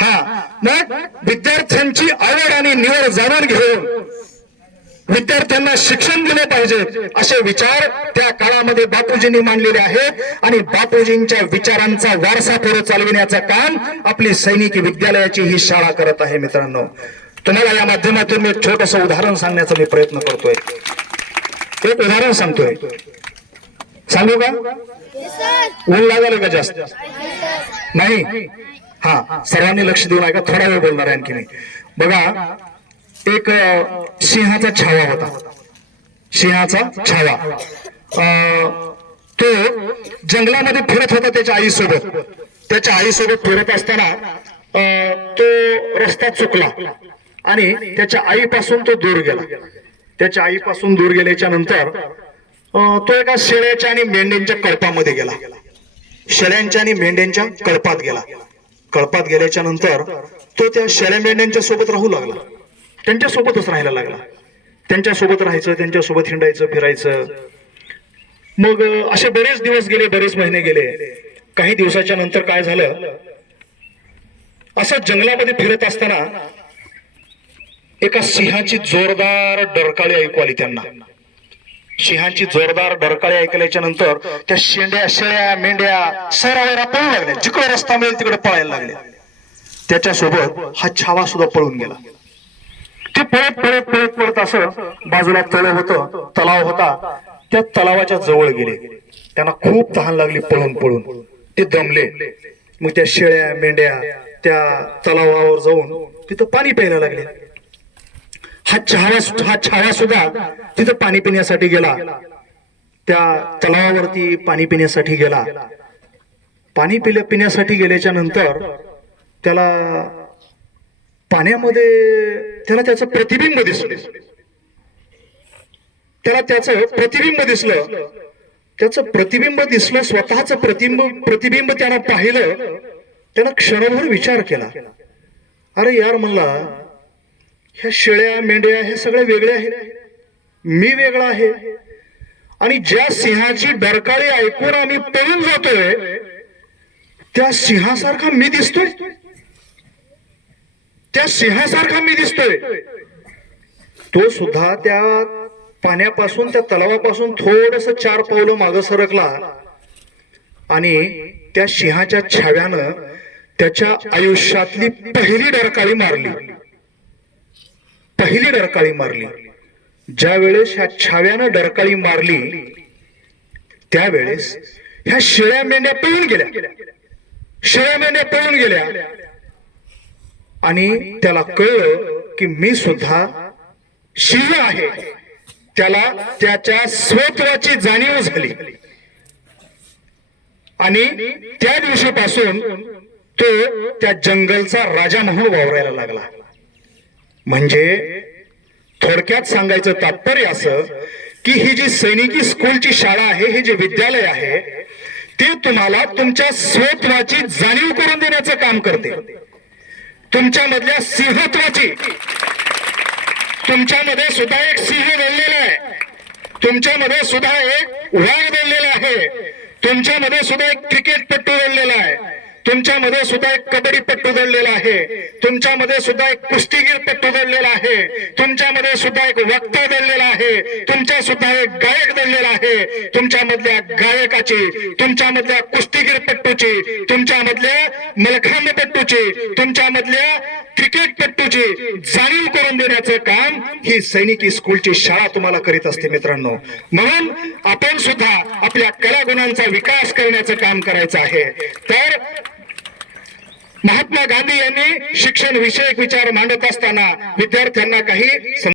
हा. मग विद्यार्थ्यांची आवड आणि निवड जाणून घेऊन विद्यार्थ्यांना शिक्षण दिले पाहिजे असे विचार त्या काळामध्ये बापूजींनी मांडलेले आहेत. आणि बापूजींच्या विचारांचा वारसा पुढे चालविण्याचं काम आपली सैनिकी विद्यालयाची ही शाळा करत आहे मित्रांनो. तुम्हाला या माध्यमातून मी छोटस उदाहरण सांगण्याचा मी प्रयत्न करतोय. एक उदाहरण सांगतोय. सांगू का? ऊन लागलं का जास्त? नाही? हा सर्वांनी लक्ष देऊन ऐका थोडा वेळ बोलणार आहे आणखी मी बघा एक सिंहाचा छावा होता. सिंहाचा छावा. तो जंगलामध्ये फिरत होता त्याच्या आईसोबत. त्याच्या आईसोबत फिरत असताना तो रस्ता चुकला आणि त्याच्या आईपासून तो दूर गेला. त्याच्या आईपासून दूर गेल्याच्यानंतर तो एका शेळ्याच्या आणि मेंढ्यांच्या कळपामध्ये गेला. शेळ्यांच्या आणि मेंढ्यांच्या कळपात गेला. कळपात गेल्याच्यानंतर तो त्या शेळ्या मेंढ्यांच्या सोबत राहू लागला. त्यांच्या सोबतच राहायला लागला. त्यांच्यासोबत राहायचं त्यांच्यासोबत हिंडायचं फिरायचं. मग असे बरेच दिवस गेले बरेच महिने गेले. काही दिवसाच्या नंतर काय झालं? असं जंगलामध्ये फिरत असताना एका सिंहाची जोरदार डरकाळी ऐकू आली त्यांना. सिंहांची जोरदार डरकाळी ऐकल्याच्या नंतर त्या शेंड्या शेळ्या मेंढ्या सैरावैरा पळू लागल्या. जिकडे रस्ता मिळेल तिकडे पळायला लागल्या. त्याच्यासोबत हा छावा सुद्धा पळून गेला. ते पळत पळत पळत पळत असं बाजूला तळ होतं तलाव होता. त्या तलावाच्या जवळ गेले. त्यांना खूप तहान लागली पळून पळून. ते दमले. मग त्या शेळ्या मेंढ्या त्या तलावावर जाऊन तिथं पाणी प्यायला लागले. हा छावा हा छावा सुद्धा तिथं पाणी पिण्यासाठी गेला. त्या तलावावरती पाणी पिण्यासाठी गेला. पाणी पिल्या पिण्यासाठी गेल्याच्यानंतर त्याला पाण्यामध्ये त्याला त्याचं प्रतिबिंब दिसलं. त्याला त्याचं प्रतिबिंब दिसलं. त्याचं प्रतिबिंब दिसलं स्वतःच प्रतिबिंब प्रतिबिंब त्यानं पाहिलं. त्यानं क्षणभर विचार केला. अरे यार म्हणला ह्या शेळ्या मेंढ्या हे सगळे वेगळे आहेत. मी वेगळा आहे. आणि ज्या सिंहाची डरकाळी ऐकून आम्ही पळून जातोय त्या सिंहासारखा मी दिसतोय. त्या सिंहासारखा मी दिसतोय. तो सुद्धा त्या पाण्यापासून त्या तलावापासून थोडस चार पावलं मागं सरकला. आणि त्या सिंहाच्या छाव्यानं त्याच्या आयुष्यातली पहिली डरकाळी मारली. पहिली डरकाळी मारली. ज्या वेळेस ह्या छाव्यानं डरकाळी मारली त्यावेळेस ह्या शेळ्या मेंढ्या पळून गेल्या. शेळ्या मेंढ्या पळून गेल्या. आणि त्याला कळलं की मी सुद्धा शिव आहे. त्याला त्याच्या स्वत्वाची जाणीव झाली. आणि त्या दिवशीपासून तो त्या जंगलचा राजा म्हणून वावरायला लागला. म्हणजे थोडक्यात सांगायचं तात्पर्य असं की ही जी सैनिकी स्कूलची शाळा आहे हे जे विद्यालय आहे ते तुम्हाला तुमच्या स्वत्वाची जाणीव करून देण्याचं काम करते. तुमच्यामधल्या सिंहत्वाची. तुमच्यामध्ये सुद्धा एक सिंह दडलेला आहे. तुमच्यामध्ये सुद्धा एक वाघ दडलेला आहे. तुमच्यामध्ये सुद्धा एक क्रिकेटपट्टू दडलेला आहे. तुमच्यामध्ये सुद्धा एक कबड्डी पट्टू दडलेला आहे. तुमच्यामध्ये सुद्धा एक कुस्तीगीर पट्टू दडलेला आहे. तुमच्यामध्ये सुद्धा एक वक्ता दडलेला आहे. तुमच्या सुद्धा एक गायक दडलेला आहे. तुमच्यामधल्या गायकाची तुमच्यामधल्या कुस्तीगीर पट्टूची तुमच्यामधल्या मलखांबपट्टूची तुमच्यामधल्या क्रिकेटपट्टूची जाणीव करून देण्याचं काम ही सैनिकी स्कूलची शाळा तुम्हाला करीत असते मित्रांनो. म्हणून आपण सुद्धा आपल्या कलागुणांचा विकास करण्याचं काम करायचं आहे. तर महात्मा गांधी यांनी शिक्षण विषयक विचार मांडत असताना विद्यार्थ्यांना काही सम-